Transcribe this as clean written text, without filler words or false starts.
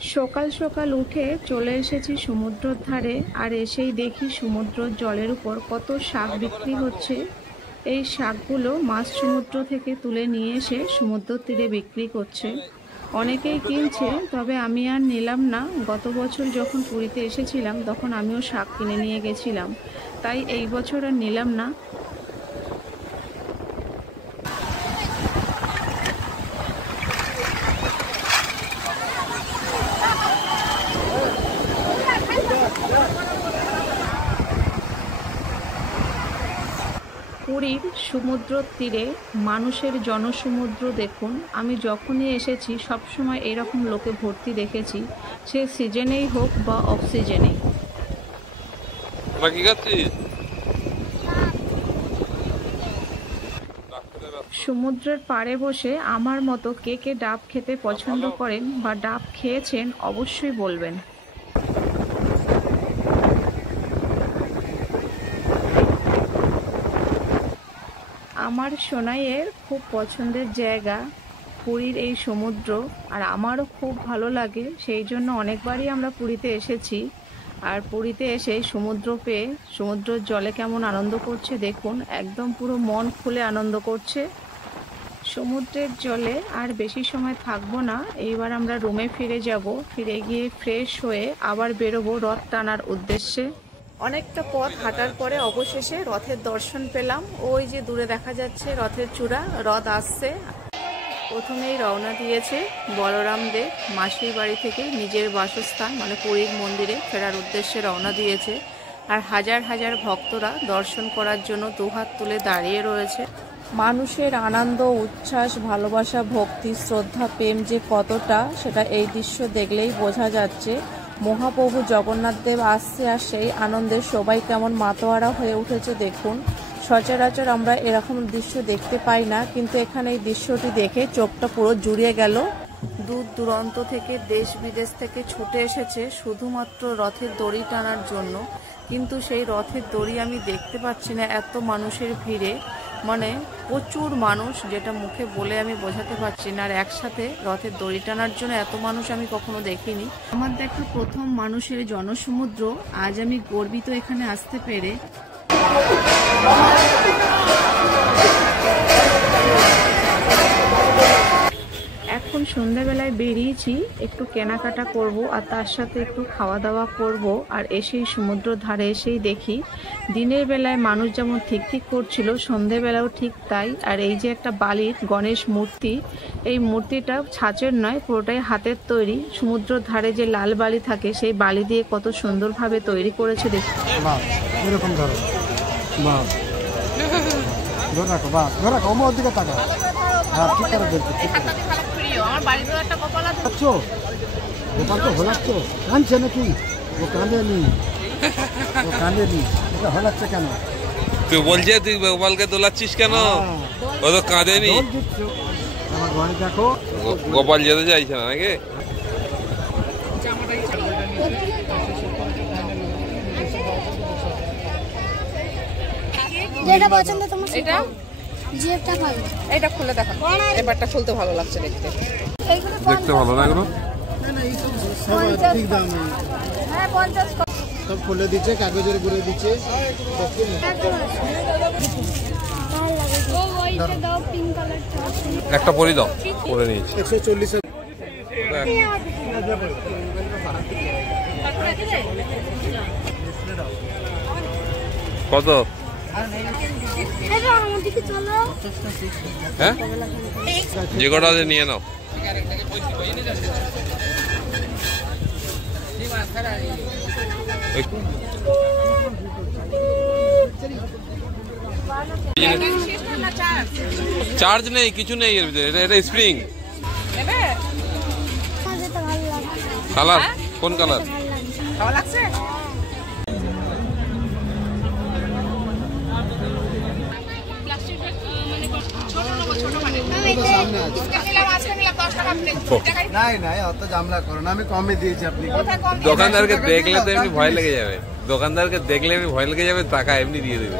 সকাল সকাল উঠে চলে এসেছি সমুদ্রের ধারে, আর এসেই দেখি সমুদ্রের জলের উপর কত শাক বিক্রি হচ্ছে। এই শাকগুলো মাছ সমুদ্র থেকে তুলে নিয়ে এসে সমুদ্র তীরে বিক্রি করছে। অনেকেই কিনছে, তবে আমি আর নিলাম না। গত বছর যখন পুরীতে এসেছিলাম তখন আমিও শাক কিনে নিয়ে গেছিলাম, তাই এই বছর আর নিলাম না। পুরীর সমুদ্র তীরে মানুষের জনসমুদ্র দেখুন। আমি যখনই এসেছি সবসময় এরকম লোকে ভর্তি দেখেছি, সে সিজনেই হোক বা অফ সিজনেই। সমুদ্রের পাড়ে বসে আমার মতো কে কে ডাব খেতে পছন্দ করেন বা ডাব খেয়েছেন অবশ্যই বলবেন। আমার সোনাইয়ের খুব পছন্দের জায়গা পুরীর এই সমুদ্র, আর আমারও খুব ভালো লাগে। সেই জন্য অনেকবারই আমরা পুরীতে এসেছি। আর পুরীতে এসে সমুদ্র পেয়ে সমুদ্রের জলে কেমন আনন্দ করছে দেখুন, একদম পুরো মন খুলে আনন্দ করছে। সমুদ্রের জলে আর বেশি সময় থাকবো না, এইবার আমরা রুমে ফিরে যাব। ফিরে গিয়ে ফ্রেশ হয়ে আবার বেরোবো রথ টানার উদ্দেশ্যে। অনেকটা পথ হাঁটার পরে অবশেষে রথের দর্শন পেলাম। ওই যে দূরে দেখা যাচ্ছে রথের চূড়া, রথ আসছে। প্রথমেই রওনা দিয়েছে বলরাম দেব মাসির বাড়ি থেকে নিজের বাসস্থান মানে পুরীর মন্দিরে ফেরার উদ্দেশ্যে রওনা দিয়েছে। আর হাজার হাজার ভক্তরা দর্শন করার জন্য দুহাত তুলে দাঁড়িয়ে রয়েছে। মানুষের আনন্দ, উচ্ছ্বাস, ভালোবাসা, ভক্তি, শ্রদ্ধা, প্রেম যে কতটা, সেটা এই দৃশ্য দেখলেই বোঝা যাচ্ছে। মহাপ্রভু জগন্নাথ দেব আসছে, আর সেই আনন্দে সবাই কেমন মাতোয়ারা হয়ে উঠেছে দেখুন। সচরাচর আমরা এরকম দৃশ্য দেখতে পাই না, কিন্তু এখানে এই দৃশ্যটি দেখে চোখটা পুরো জুড়িয়ে গেল। দূর দূরান্ত থেকে, দেশ বিদেশ থেকে ছুটে এসেছে শুধুমাত্র রথের দড়ি টানার জন্য, কিন্তু সেই রথের দড়ি আমি দেখতে পাচ্ছি না এত মানুষের ভিড়ে। মানে প্রচুর মানুষ, যেটা মুখে বলে আমি বোঝাতে পারছি না। আর একসাথে রথের দড়ি টানার জন্য এত মানুষ আমি কখনো দেখিনি। আমার দেখা প্রথম মানুষের জনসমুদ্র। আজ আমি গর্বিত এখানে আসতে পেরে। এখন সন্ধ্যাবেলায় বেরিয়েছি, একটু কেনাকাটা করব আর তার সাথে একটু খাওয়া দাওয়া করব। আর এসেই সমুদ্র ধারে এসেই দেখি দিনের বেলায় মানুষ যেমন ঠিক ঠিক করছিল, সন্ধ্যাবেলাও ঠিক তাই। আর এই যে একটা বালির গণেশ মূর্তি, এই মূর্তিটা ছাঁচের নয়, পুরোটাই হাতের তৈরি। সমুদ্রের ধারে যে লাল বালি থাকে, সেই বালি দিয়ে কত সুন্দরভাবে তৈরি করেছে দেখুন। আমার বাড়িতেও একটা কপাল আছে। গোপাল তো হলাচ্ছ, কাঁদছে নাকি? ও কাঁদেনি, ও কাঁদেনি, এটা হলাচ্ছে কেন? তুই বলছে তুই গোপালকে দোলাচ্ছিস কেন? ও তো কাঁদেনি। আমার ঘরে দেখো, গোপাল যেতে চাইছে না নাকি? যেটা পছন্দ তোমার এটা, জিপটা ভালো। এটা খুলে দেখো, এবারটা খুলতে ভালো লাগছে দেখতে। দেখতে ভালো না এগুলো? না না, এই সব ঠিক দাম। হ্যাঁ 50 সব খুলে দিচ্ছে, কাগজের গুঁড়ে দিচ্ছে। একটা পরি দাও, পরে নিয়েছি। 140 কত? হ্যাঁ, যে কটা আছে নিয়ে নাও। চার্জ নেই, কিছু নেই এর ভিতরে। এটা স্প্রিং কালার। কোন কালার ভালো লাগছে? দোকানদারকে দেখলে তো এমনি ভয় লেগে যাবে, দোকানদারকে দেখলে এমনি ভয় লেগে যাবে, টাকা এমনি দিয়ে দেবে।